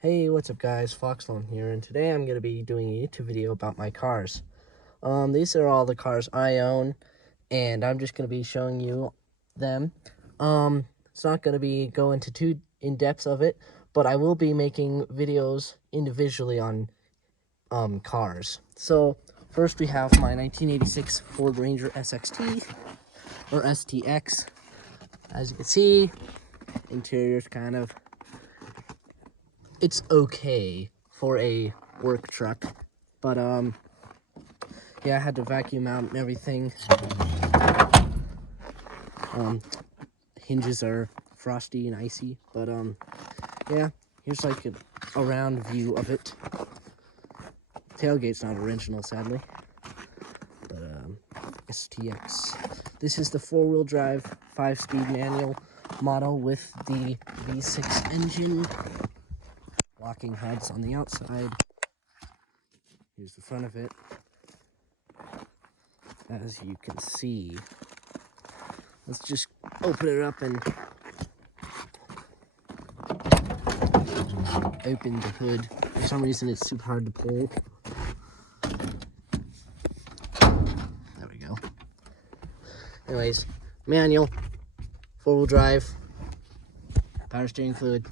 Hey, what's up guys, Foxlone here, and today I'm going to be doing a YouTube video about my cars. These are all the cars I own, and I'm just going to be showing you them. It's not going to be go into too in-depth of it, but I will be making videos individually on cars. So, first we have my 1986 Ford Ranger SXT, or STX. As you can see, interior's kind of... it's okay for a work truck, but yeah, I had to vacuum out and everything. Hinges are frosty and icy, but yeah, here's like a around view of it. Tailgate's not original, sadly, but STX. This is the 4-wheel drive 5-speed manual model with the V6 engine. Locking hubs on the outside. Here's the front of it. As you can see, let's just open it up and open the hood. For some reason, it's super hard to pull. There we go. Anyways, manual, 4-wheel drive, power steering fluid,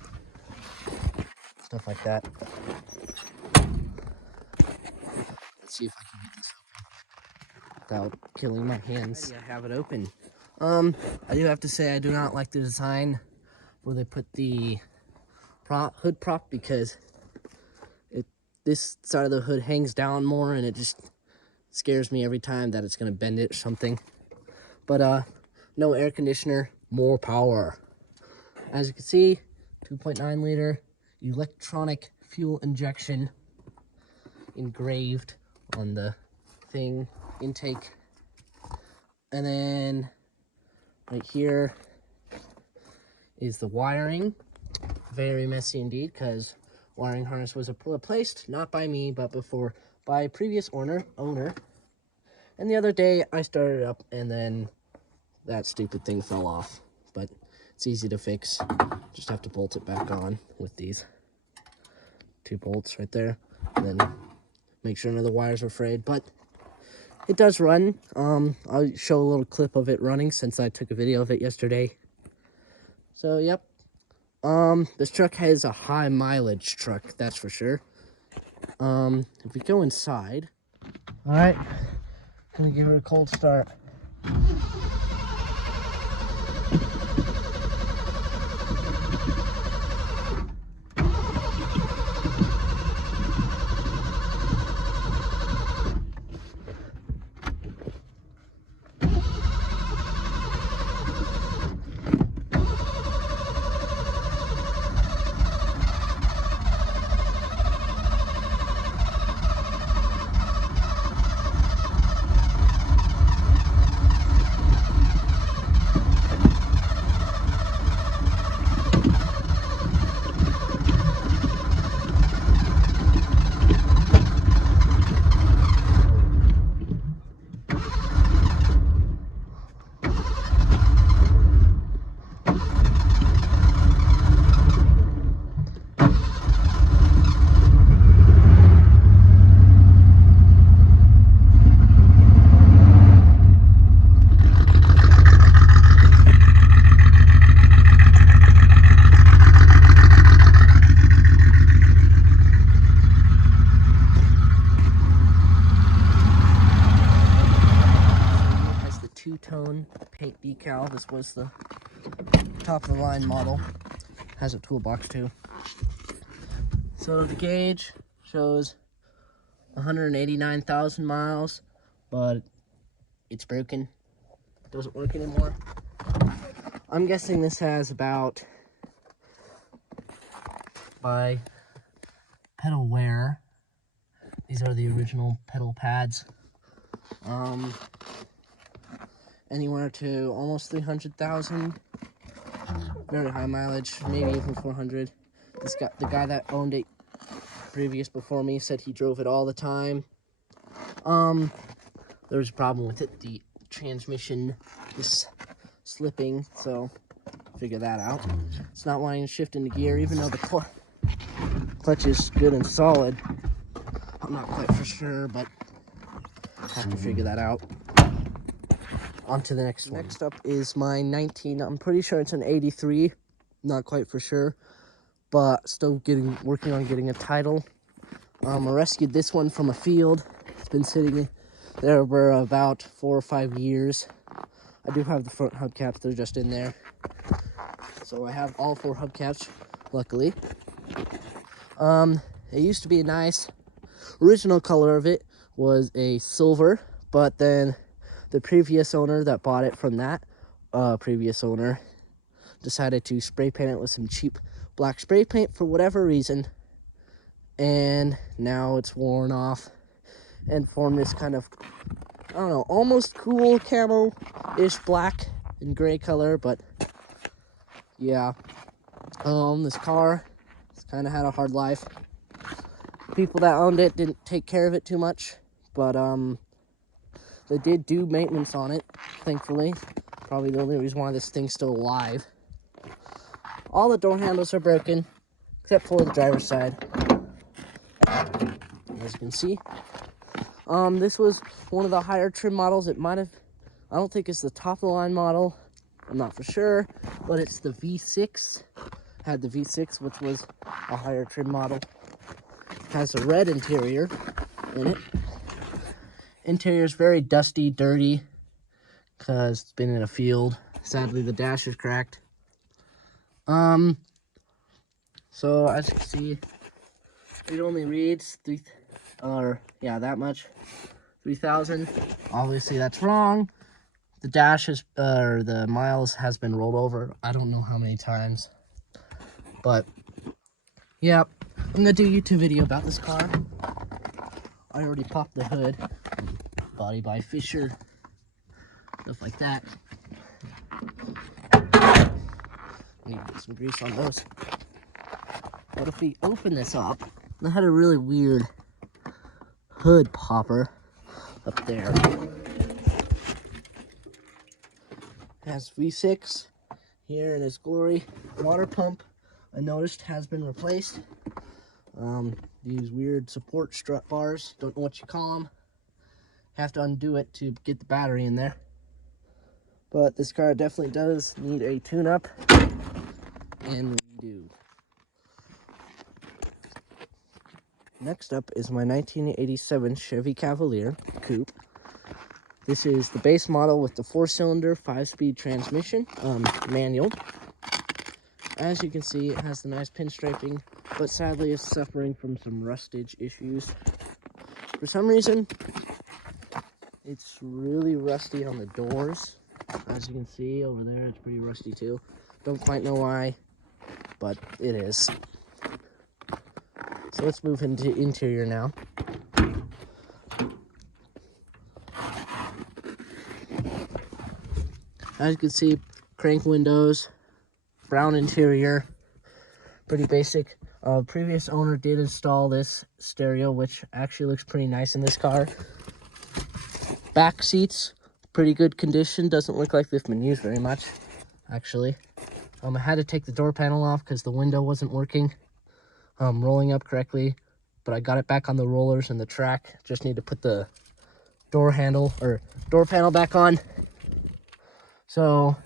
stuff like that. Let's see if I can get this open without killing my hands. I have it open. I do have to say I do not like the design where they put the hood prop, because this side of the hood hangs down more, and it just scares me every time that it's gonna bend it or something. But no air conditioner, more power. As you can see, 2.9 liter electronic fuel injection engraved on the thing intake. And then right here is the wiring. Very messy indeed, because wiring harness was replaced, not by me, but by a previous owner. And the other day I started it up, and then that stupid thing fell off. But it's easy to fix. Just have to bolt it back on with these 2 bolts right there, and then make sure none of the wires are frayed. But it does run. I'll show a little clip of it running, since I took a video of it yesterday. So yep. This truck has a high mileage truck, that's for sure. If we go inside, all right, gonna give it a cold start. Two-tone paint decal. This was the top of the line model. Has a toolbox too. So the gauge shows 189,000 miles, but it's broken. It doesn't work anymore. I'm guessing this has about, by pedal wear, these are the original pedal pads, anywhere to almost 300,000. Very high mileage, maybe even 400. The guy that owned it previous before me said he drove it all the time. There was a problem with it. The transmission is slipping, so figure that out. It's not wanting to shift into gear, even though the clutch is good and solid. I'm not quite for sure, but have to figure that out. On to the next one. Next up is my 19. I'm pretty sure it's an 83. Not quite for sure, but still working on getting a title. I rescued this one from a field. It's been sitting there for about 4 or 5 years. I do have the front hubcaps. They're just in there. So I have all 4 hubcaps, luckily. It used to be a nice, original color of it was a silver, but then the previous owner that bought it from that previous owner decided to spray paint it with some cheap black spray paint for whatever reason, and now it's worn off and formed this kind of, I don't know, almost cool camo-ish black and gray color. But yeah, this car has kind of had a hard life. People that owned it didn't take care of it too much, but they did do maintenance on it, thankfully. Probably the only reason why this thing's still alive. All the door handles are broken, except for the driver's side. As you can see. This was one of the higher trim models. It might have, I don't think it's the top of the line model. I'm not for sure, but it's the V6. Had the V6, which was a higher trim model. Has a red interior in it. Interior is very dusty, dirty, because it's been in a field. Sadly, the dash is cracked. So as you can see, it only reads that much, 3,000. Obviously, that's wrong. The dash is, the miles has been rolled over. I don't know how many times, but yeah, I'm gonna do a YouTube video about this car. I already popped the hood, body by Fisher, stuff like that. Need to put some grease on those. What if we open this up? It had a really weird hood popper up there. It has V6 here in its glory. Water pump, I noticed, has been replaced. These weird support strut bars, don't know what you call them. Have to undo it to get the battery in there. But this car definitely does need a tune-up, and we do. Next up is my 1987 Chevy Cavalier Coupe. This is the base model with the 4-cylinder, 5-speed transmission, manual. As you can see, it has the nice pinstriping, but sadly it's suffering from some rustage issues. For some reason, it's really rusty on the doors. As you can see over there, it's pretty rusty too. Don't quite know why, but it is. So let's move into interior now. As you can see, crank windows, brown interior, pretty basic. Previous owner did install this stereo, which actually looks pretty nice in this car. Back seats, pretty good condition. Doesn't look like they've been used very much, actually. I had to take the door panel off because the window wasn't working, rolling up correctly, but I got it back on the rollers and the track. Just need to put the door handle or door panel back on. So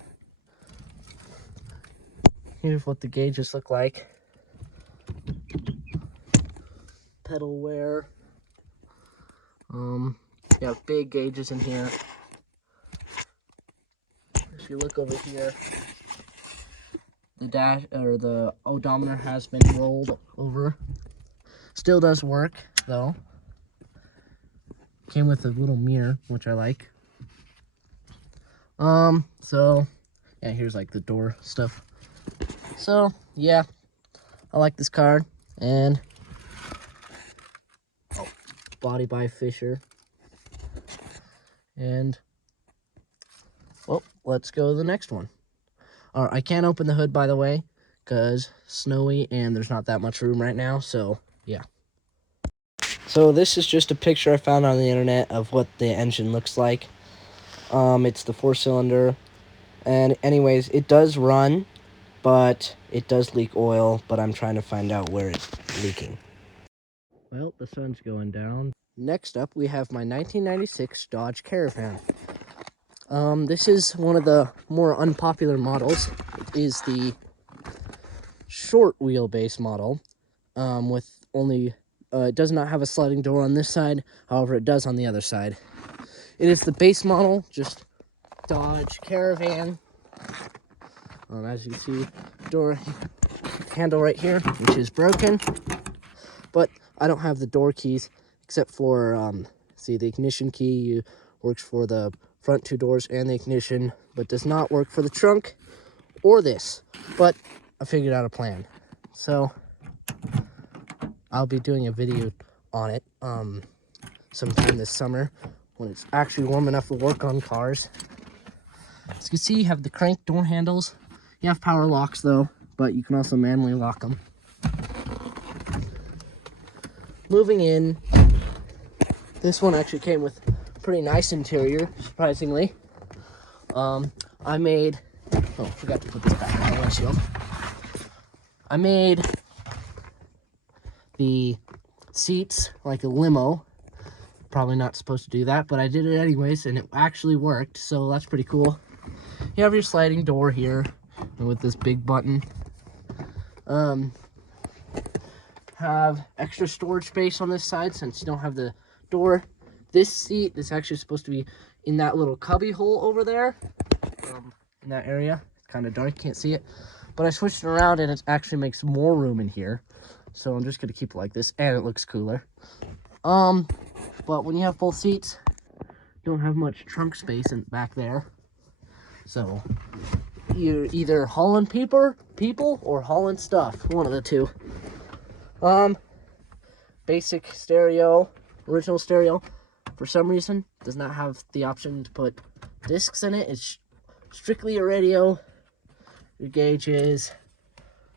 here's what the gauges look like. Pedal wear. You have big gauges in here. If you look over here, the dash or the odometer has been rolled over. Still does work though. Came with a little mirror, which I like. So yeah, here's like the door stuff. So yeah, I like this car. And body by Fisher. And well, let's go to the next one. I can't open the hood, by the way, because snowy and there's not that much room right now. So yeah. So this is just a picture I found on the internet of what the engine looks like. It's the 4-cylinder, and anyways, it does run. but it does leak oil, but I'm trying to find out where it's leaking. Well, the sun's going down. Next up, we have my 1996 Dodge Caravan. This is one of the more unpopular models. It is the short wheelbase model, with only, it does not have a sliding door on this side, however it does on the other side. It is the base model, just Dodge Caravan. As you can see, door handle right here, which is broken, but I don't have the door keys, except for, see, the ignition key works for the front two doors and the ignition, but does not work for the trunk or this, but I figured out a plan. So I'll be doing a video on it sometime this summer when it's actually warm enough to work on cars. As you can see, you have the crank door handles. You have power locks though, but you can also manually lock them. Moving in, this one actually came with a pretty nice interior, surprisingly. I made, oh, forgot to put this back on the windshield. I made the seats like a limo. Probably not supposed to do that, but I did it anyways, and it actually worked, so that's pretty cool. You have your sliding door here with this big button. Have extra storage space on this side since you don't have the door. This seat is actually supposed to be in that little cubby hole over there, in that area. It's kind of dark, can't see it, but I switched it around and it actually makes more room in here, so I'm just gonna keep it like this, and it looks cooler. But when you have both seats, you don't have much trunk space back there, so you're either hauling people or hauling stuff, one of the two. Basic stereo, original stereo, for some reason does not have the option to put discs in it. It's strictly a radio. Your gauges,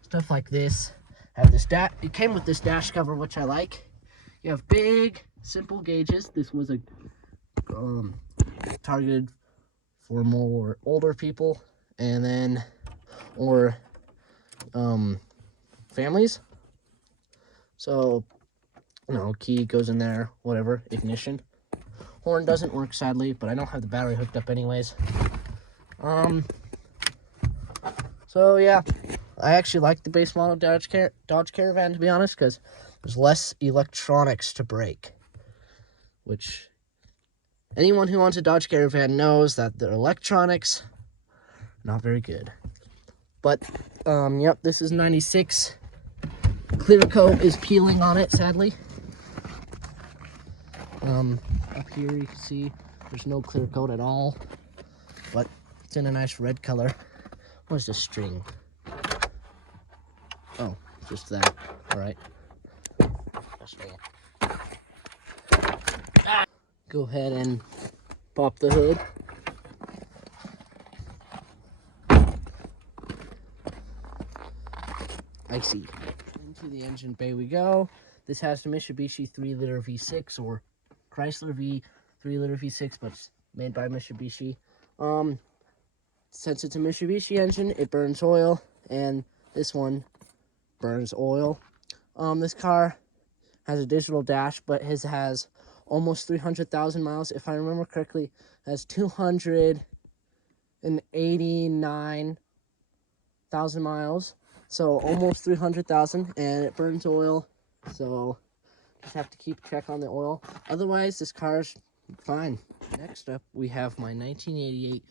stuff like this. Have this it came with this dash cover, which I like. You have big, simple gauges. This was a targeted for more older people, and then families. So, you know, key goes in there, whatever, ignition. Horn doesn't work, sadly, but I don't have the battery hooked up anyways. So yeah, I actually like the base model Dodge Caravan, to be honest, because there's less electronics to break, which anyone who owns a Dodge Caravan knows that their electronics, not very good. But, yep, this is 96. Clear coat is peeling on it, sadly. Up here you can see there's no clear coat at all, but it's in a nice red color. Where's the string? Oh, just that. All right. Go ahead and pop the hood. I see. Into the engine bay we go. This has the Mitsubishi 3-liter V6 or Chrysler 3-liter V6, but it's made by Mitsubishi. Since it's a Mitsubishi engine, it burns oil, and this one burns oil. This car has a digital dash, but his has almost 300,000 miles. If I remember correctly, it has 289,000 miles. So almost 300,000, and it burns oil. So just have to keep check on the oil. Otherwise, this car's fine. Next up, we have my 1988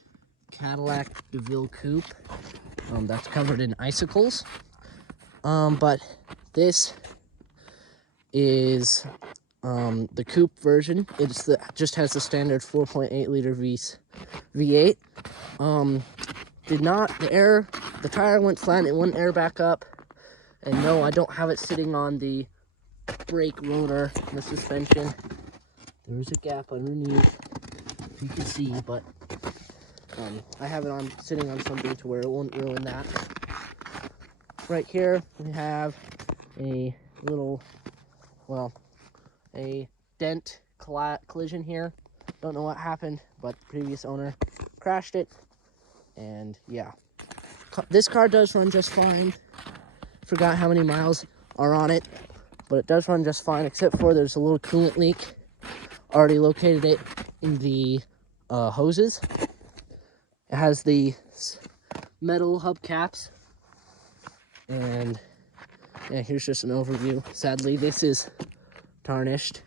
Cadillac Deville Coupe. That's covered in icicles. But this is the Coupe version. Just has the standard 4.8 liter V8. The tire went flat, it wouldn't air back up. And no, I don't have it sitting on the brake rotor in the suspension. There is a gap underneath, if you can see, but I have it sitting on something to where it won't ruin that. Right here, we have a little, a dent collision here. Don't know what happened, but the previous owner crashed it, and yeah. This car does run just fine. Forgot how many miles are on it, but it does run just fine, except for there's a little coolant leak. Already located it in the hoses. It has the metal hubcaps, and yeah, here's just an overview. Sadly, this is tarnished,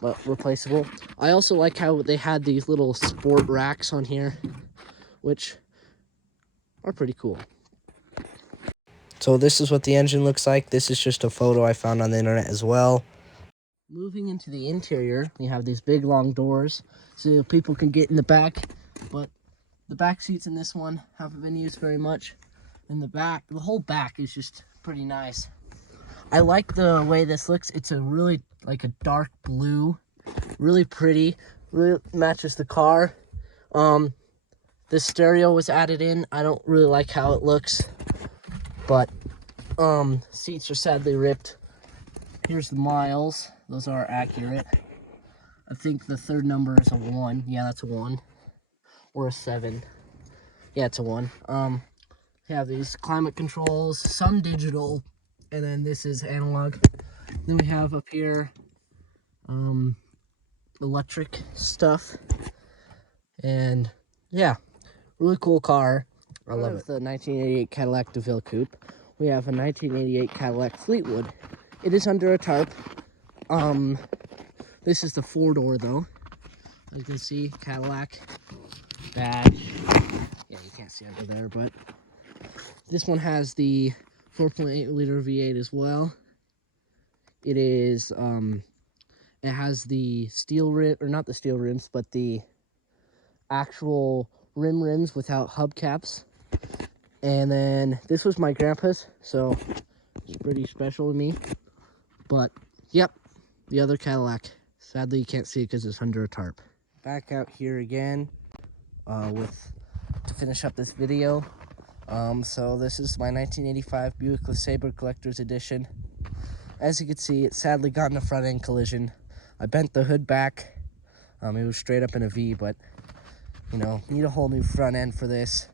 but replaceable. I also like how they had these little sport racks on here, which are pretty cool. So this is what the engine looks like. This is just a photo I found on the internet as well. Moving into the interior, we have these big long doors so people can get in the back, but the back seats in this one haven't been used very much. In the back, the whole back is just pretty nice. I like the way this looks. It's a really, like a dark blue, really pretty, really matches the car. The stereo was added in. I don't really like how it looks, but seats are sadly ripped. Here's the miles. Those are accurate. I think the third number is a 1. Yeah, that's a 1. Or a 7. Yeah, it's a 1. We have these climate controls, some digital, and then this is analog. Then we have up here electric stuff. And yeah, really cool car. I love it. The 1988 Cadillac Deville Coupe. We have a 1988 Cadillac Fleetwood. It is under a tarp. This is the 4-door though. As you can see, Cadillac badge. Yeah, you can't see under there, but this one has the 4.8 liter V8 as well. It is it has the steel rim, or not the steel rims, but the actual rims without hubcaps. And then this was my grandpa's, so it's pretty special to me. But yep, the other Cadillac. Sadly, you can't see it because it's under a tarp. Back out here again to finish up this video. So this is my 1985 Buick Saber Collector's Edition. As you can see, it sadly got in a front end collision. I bent the hood back. It was straight up in a V, but you know, need a whole new front end for this.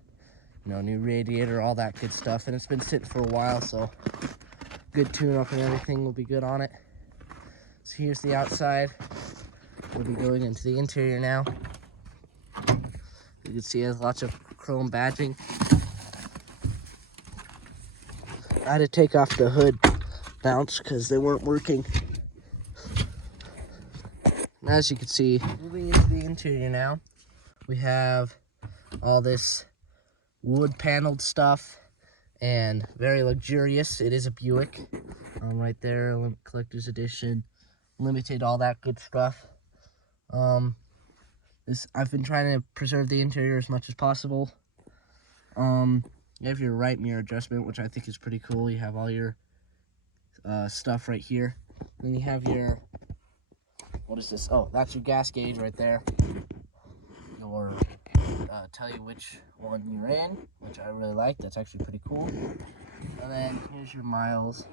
You know, new radiator, all that good stuff. And it's been sitting for a while, so good tune-up and everything will be good on it. So here's the outside. We'll be going into the interior now. You can see it has lots of chrome badging. I had to take off the hood mounts because they weren't working. And as you can see, moving into the interior now, we have all this wood paneled stuff and very luxurious. It is a Buick. Right there, collector's edition, limited, all that good stuff. I've been trying to preserve the interior as much as possible. You have your right mirror adjustment, which I think is pretty cool. You have all your stuff right here. Then you have your, what is this? Oh, that's your gas gauge right there. Your tell you which one you're in, which I really like. That's actually pretty cool. And then here's your miles,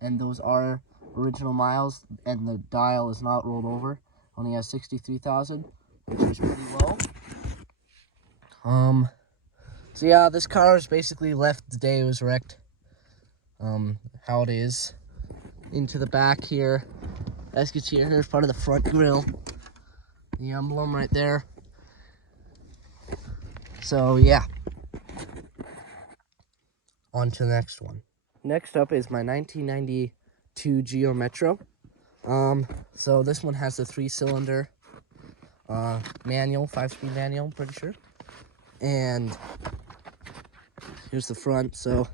and those are original miles, and the dial is not rolled over. Only has 63,000, which is pretty low. So yeah, this car is basically left the day it was wrecked. How it is. Into the back here. As you can see, here's part of the front grille. The emblem right there. So yeah. On to the next one. Next up is my 1992 Geo Metro. So this one has a 3-cylinder manual, 5-speed manual, I'm pretty sure. And here's the front. So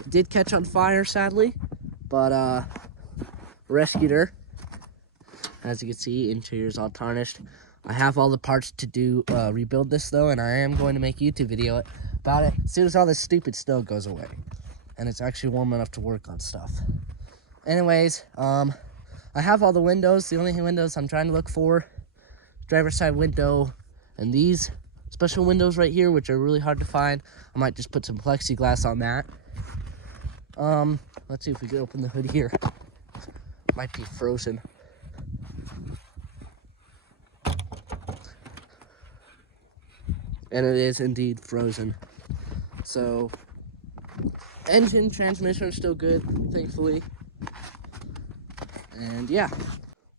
it did catch on fire, sadly, but rescued her. As you can see, interior's all tarnished. I have all the parts to do rebuild this though, and I am going to make a YouTube video about it as soon as all this stupid snow goes away and it's actually warm enough to work on stuff. Anyways, I have all the windows. The only windows I'm trying to look for, driver's side window, and these special windows right here, which are really hard to find. I might just put some plexiglass on that. Let's see if we can open the hood here. Might be frozen. And it is indeed frozen. So, engine, transmission are still good, thankfully. And yeah.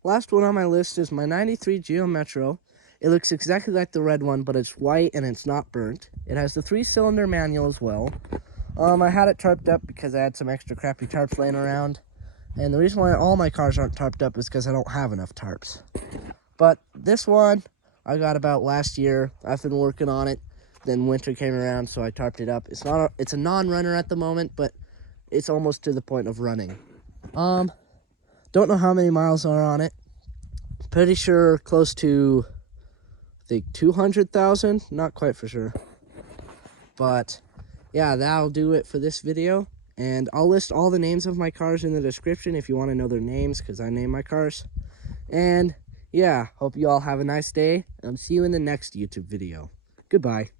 Last one on my list is my 93 Geo Metro. It looks exactly like the red one, but it's white and it's not burnt. It has the 3-cylinder manual as well. I had it tarped up because I had some extra crappy tarps laying around. And the reason why all my cars aren't tarped up is because I don't have enough tarps. But this one, I got about last year. I've been working on it. Then winter came around, so I tarped it up. It's a non-runner at the moment, but it's almost to the point of running. Don't know how many miles are on it. Pretty sure close to, I think, 200,000. Not quite for sure. But yeah, that'll do it for this video. And I'll list all the names of my cars in the description if you want to know their names, because I name my cars. And yeah, hope you all have a nice day. See you in the next YouTube video. Goodbye.